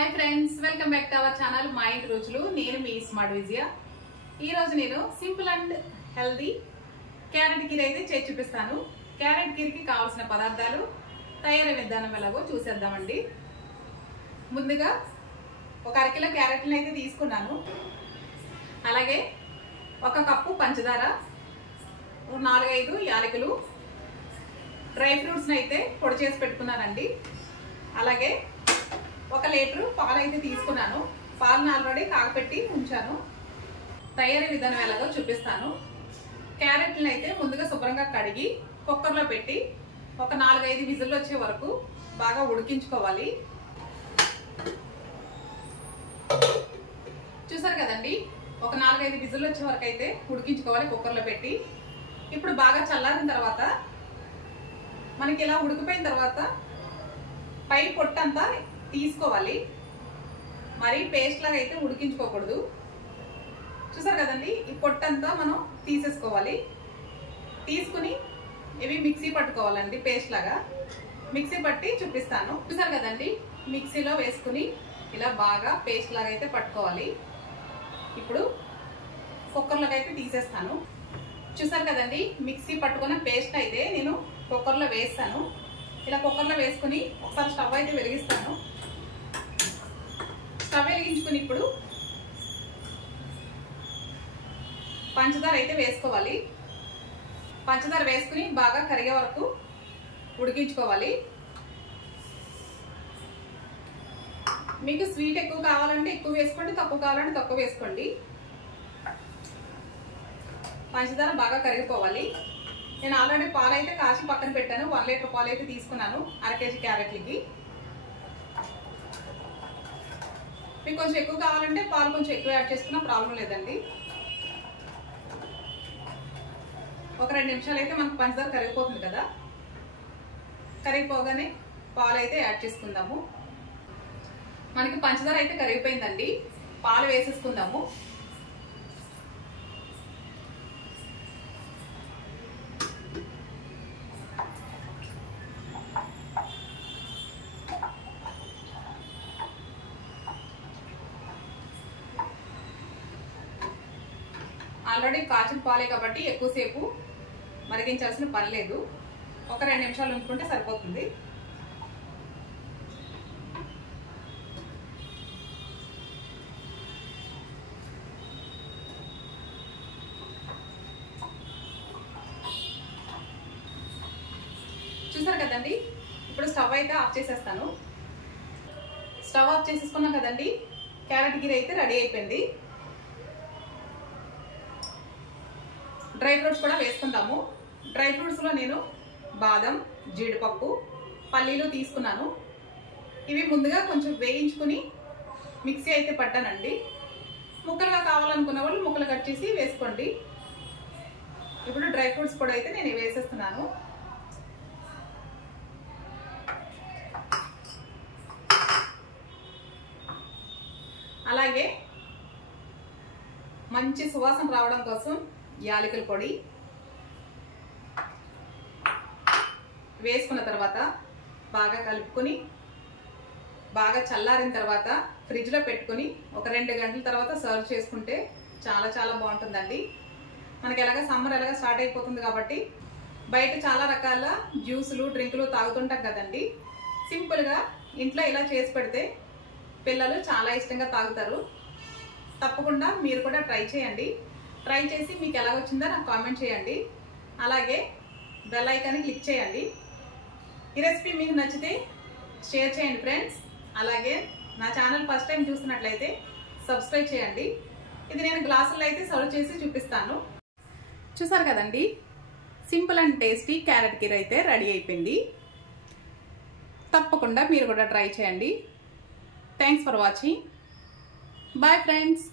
Hi friends, welcome back to our channel మా ఇంటి రుచులు. నేను మీ స్మార్ట్ విజయ. ఈరోజు నేను simple and healthy carrot kheer అయితే చేసి చూపిస్తాను. క్యారెట్ కీర్కి కావాల్సిన పదార్థాలు, తయారీ విధానం ఎలాగో చూసేద్దామండి. ముందుగా ఒక అరకిలో క్యారెట్లను అయితే తీసుకున్నాను. అలాగే ఒక కప్పు పంచదార, 4-5 యాలకులు, డ్రై ఫ్రూట్స్ని అయితే పొడి చేసి పెట్టుకున్నానండి. అలాగే 1 లీటర్ పాలు అయితే తీసుకున్నాను. పాలను ఆల్రెడీ కాగపెట్టి ఉంచాను. తయారీ విధానం ఎలాగో చూపిస్తాను. క్యారెట్లను అయితే ముందుగా శుభ్రంగా కడిగి కుక్కర్లో పెట్టి ఒక 4-5 విజిల్లు వచ్చే వరకు బాగా ఉడికించుకోవాలి. చూసారు కదండి, ఒక 4-5 విజిల్లు వచ్చే వరకు అయితే ఉడికించుకోవాలి కుక్కర్లో పెట్టి. ఇప్పుడు బాగా చల్లారిన తర్వాత మనకి ఇలా ఉడికిపోయిన తర్వాత పై పొట్టంతా తీసుకోవాలి. మరి పేస్ట్ లాగా అయితే ఉడికించుకోకూడదు. చూసారు కదండి, ఈ పొట్టంతా మనం తీసేసుకోవాలి. తీసుకుని ఇవి మిక్సీ పట్టుకోవాలండి. పేస్ట్ లాగా మిక్సీ పట్టి చూపిస్తాను. చూసారు కదండి, మిక్సీలో వేసుకుని ఇలా బాగా పేస్ట్ లాగా అయితే పట్టుకోవాలి. ఇప్పుడు కుక్కర్లోకి అయితే తీసేస్తాను. చూసారు కదండి, మిక్సీ పట్టుకున్న పేస్ట్ అయితే నేను కుక్కర్లో వేస్తాను. ఇలా కుక్కర్లో వేసుకుని ఒకసారి స్టవ్ అయితే వెలిగిస్తాను. స్టవ్ వెలిగించుకుని ఇప్పుడు పంచదార అయితే వేసుకోవాలి. పంచదార వేసుకుని బాగా కరిగే వరకు ఉడికించుకోవాలి. మీకు స్వీట్ ఎక్కువ కావాలంటే ఎక్కువ వేసుకోండి, తక్కువ కావాలంటే తక్కువ వేసుకోండి. పంచదార బాగా కరిగిపోవాలి. నేను ఆల్రెడీ పాలు అయితే కాచి పక్కన పెట్టాను. 1 లీటర్ పాలు అయితే తీసుకున్నాను 1/2 కేజీ క్యారెట్లకి. మీకు కొంచెం ఎక్కువ కావాలంటే పాలు కొంచెం ఎక్కువ యాడ్ చేసుకున్నా ప్రాబ్లం లేదండి. ఒక 2 నిమిషాలు అయితే మనకు పంచదార కరిగిపోతుంది కదా. కరిగిపోగానే పాలు అయితే యాడ్ చేసుకుందాము. మనకి పంచదార అయితే కరిగిపోయిందండి. పాలు వేసేసుకుందాము. ఆల్రెడీ కాచిన పాలే కాబట్టి ఎక్కువసేపు మరిగించాల్సిన పని లేదు. ఒక 2 నిమిషాలు ఉంచుకుంటే సరిపోతుంది. చూసారు కదండి, ఇప్పుడు స్టవ్ అయితే ఆఫ్ చేసేస్తాను. స్టవ్ ఆఫ్ చేసేసుకున్నాం కదండి, క్యారెట్ కీర్ అయితే రెడీ అయిపోయింది. డ్రై ఫ్రూట్స్ కూడా వేసుకుందాము. డ్రై ఫ్రూట్స్లో నేను బాదం, జీడిపప్పు, పల్లీలు తీసుకున్నాను. ఇవి ముందుగా కొంచెం వేయించుకుని మిక్సీ అయితే పట్టానండి. ముక్కలుగా కావాలనుకున్న వాళ్ళు ముక్కలు కట్ చేసి వేసుకోండి. ఇప్పుడు డ్రై ఫ్రూట్స్ కూడా అయితే నేను వేసేస్తున్నాను. అలాగే మంచి సువాసన రావడం కోసం యాలకుల పొడి వేసుకున్న తర్వాత బాగా కలుపుకొని బాగా చల్లారిన తర్వాత ఫ్రిడ్జ్లో పెట్టుకుని ఒక 2 గంటల తర్వాత సర్వ్ చేసుకుంటే చాలా చాలా బాగుంటుందండి. మనకి ఎలాగ సమ్మర్ ఎలాగ స్టార్ట్ అయిపోతుంది కాబట్టి బయట చాలా రకాల జ్యూసులు, డ్రింకులు తాగుతుంటాం కదండి. సింపుల్గా ఇంట్లో ఇలా చేసి పెడితే పిల్లలు చాలా ఇష్టంగా తాగుతారు. తప్పకుండా మీరు కూడా ట్రై చేయండి. ట్రై చేసి మీకు ఎలా వచ్చిందో నాకు కామెంట్ చేయండి. అలాగే బెల్ ఐకాన్ని క్లిక్ చేయండి. ఈ రెసిపీ మీకు నచ్చితే షేర్ చేయండి ఫ్రెండ్స్. అలాగే నా ఛానల్ ఫస్ట్ టైం చూస్తున్నట్లయితే సబ్స్క్రైబ్ చేయండి. ఇది నేను గ్లాసుల్లో అయితే సర్వ్ చేసి చూపిస్తాను. చూసారు కదండి, simple and tasty carrot kheer అయితే రెడీ అయిపోయింది. తప్పకుండా మీరు కూడా ట్రై చేయండి. Thanks for watching. Bye friends.